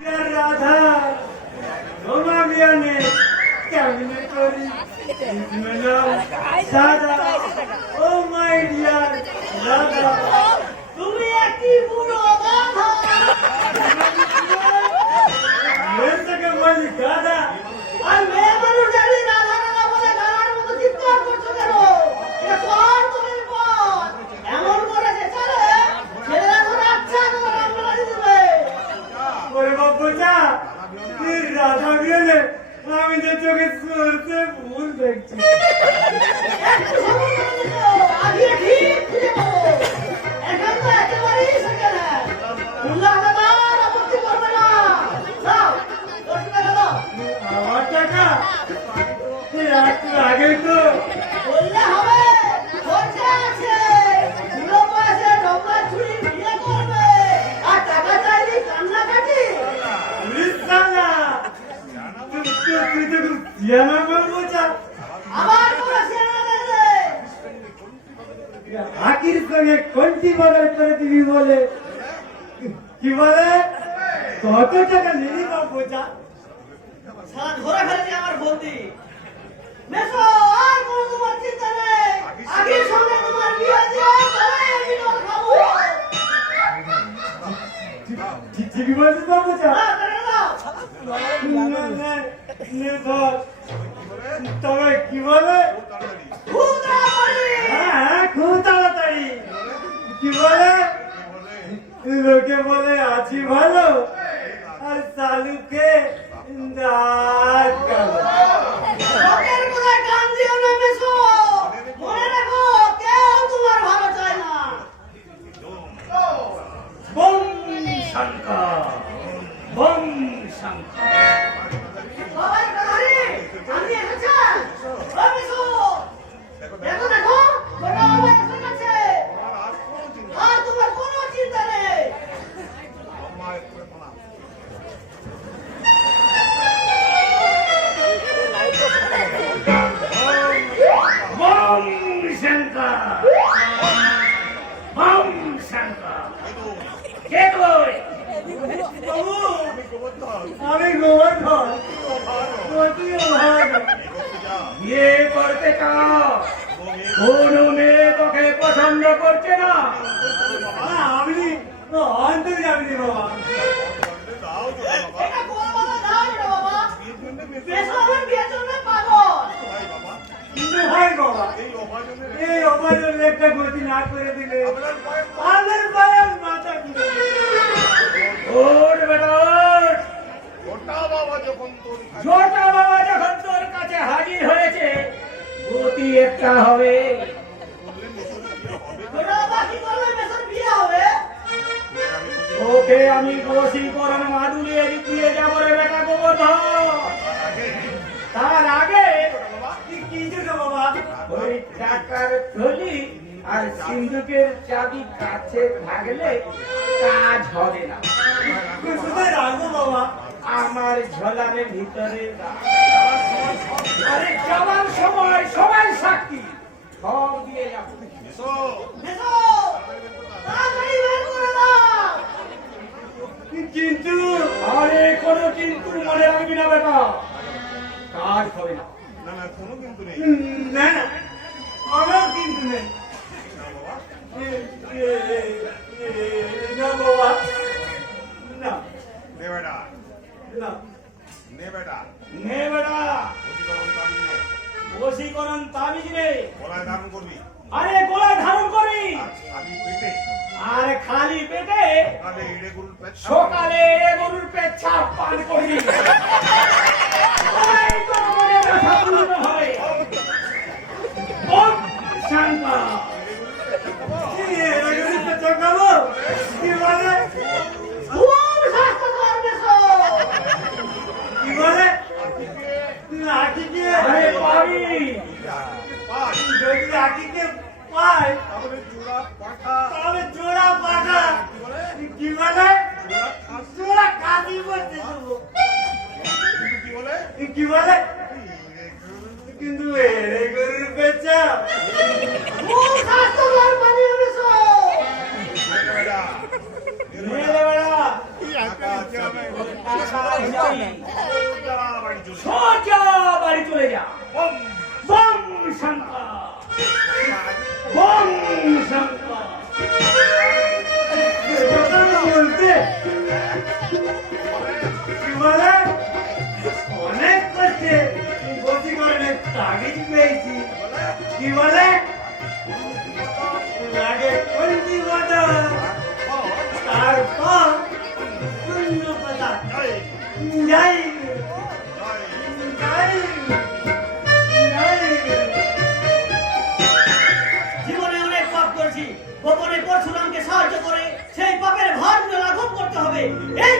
রাধা রোমা বিয়ানে কেমনে করি দাদা ও মাই ডিয়ার রাধা তুমি একটি বুড়ো গাধা। মেয়েটাকে বলি গাধা আর মেয়ে মানুষ জানি রাধা রাধা বলে গাধার মতো চিৎকার করছো কেন? এটা শহর তোমার পথ। এমন করেছে চলে ছেলেরা ধরে আচ্ছা তোমার আমরা দিবে। ওরে বাবুচা তুই রাধা বিয়ানে আমি যে চোখে সরতে ভুল দেখছি একটু সবুর করে দিও, আগে ঠিক খুঁজে পাবো। এখন তো একেবারেই সেকেন্ড হ্যান্ড। উল্লাহ দাদার আপত্তি করবে না। দাও, 10 টাকা দাও। আমার টাকা একটু আগে তো বললে হবে, খরচা আছে। বুড়ো বয়সে ঢোকা ছুরি বিয়ে করবে। আর টাকা চাইলে কান্নাকাটি। রিসালা তুই তো সিয়ানা বাবুচা আবার কোনো সেনা দেখলে। আকির সঙ্গে কোনটি বদল করে দিবি বলে কি বলে কত টাকা নিলি বাবুচা সারা ধরে ফেলেছে আমার বন্দি। মেসো, আর কোনো তোমার চিন্তা নেই। আগের সঙ্গে তোমার বিয়ে দিয়ে তবেই আমি জল খাবো। ঠিকই বলছিস বাবুচা দাও, টাকা দাও। তবে কি বলে খুব তাড়াতাড়ি। হ্যাঁ খুব তাড়াতাড়ি কি বলে লোকে বলে আছি ভালো আর চালুকে দাঁত কালো। লোকের কথায় কান দিও না মেসো। মনে রাখো, কেউ তোমার ভালো চায় না। বম শঙ্কর বম শঙ্কর সবাই প্রধানী, আমি এসেছেন। ও মেসো, দেখো দেখো, ছোট বাবা এসে গেছে। আর তোমার কোনো চিন্তা নেই। বম শঙ্কর বম শঙ্কর কে কই বাবু আমি গোবর্ধন তুইও ভালো বিয়ে করতে চাও কোনো মেয়ে তোকে পছন্দ করছে না আমি অন্তর্যামী বাবা এটা কোন বাবা দাও রে বাবা। মেসো আমার বিয়ের জন্য পাগল। কিন্তু ভাই বাবা এই অপারের লেখটা গতি না করে দিলে আমার পায়ের মাথা ঘুরে ওর বেটা ওর ছোটা বাবা যখন ছোটা বাবা যখন তোর কাছে হাজির হয়েছে গতি একটা হবে ছোট বাবা কি করবে? মেসোর বিয়ে হবে। ওকে আমি বশীকরণ মাদুলিয়ে দিয়ে যাবো রে বেটা গোবর্ধন তার আগে কি যেটা বাবা ওই টাকার থলি আর সিন্ধুকের চাবি কাছে থাকলে কাজ হবে না রাখবো বাবা আমার ঝোলারের ভিতরে আরে যাওয়ার সময় সবাই সাক্ষী সব দিয়ে যাবো মেসো, তাড়াতাড়ি বের করে দাও। কিন্তু আরে কোনো কিন্তু মনে রাখবি না বেটা কাজ হবে না না না কোনো কিন্তু নেই না আমার কিন্তু নেই না বাবা না নে বেটা না নে বেটা নে বেটা প্রতিকরণ দাবি নে বশীকরণ তাবিজ রে গলায় ধারণ করবি আরে গলায় ধারণ করি আর খালি পেটে আর খালি পেটে সকালে এড়ে গরুর পেট সকালে গরুর পেচ্ছাপ পান করি এই তো মনে আশা পূর্ণ হবে ওম শান্তা কি বলে খুব স্বাস্থ্যকর মেসো। কি বলে আকিকে আরে পাবি পাঁচ যদি আকিকে পাই তাহলে জোড়া পাঠা তাহলে জোড়া পাঠা কি বলে জোড়া খাস জোড়া কাঁদি বলতে দেবো কিন্তু কি বলে কি বলে এড়ে গরুর কিন্তু এরে গরুর পেচ্ছা খুব স্বাস্থ্যকর পানীয় মেসো। নে বেটা মেরে বেড়া টাকা চাবি সোজা বাড়ি চলে যা। সোজা বাড়ি চলে যা। বম। বম শঙ্কর, বম শঙ্কর। বলতে কি বলে? অনেক কষ্টে বশীকরণের তাগিদ পেয়েছি। কি বলে? লাগে কন্তি বদল, তারপর শূন্য কথা। জয় যাই জয়। জীবনে অনেক পাপ করেছি, গোপনে পরশুরামকে সাহায্য করে সেই পাপের ভার লাঘব করতে হবে। এই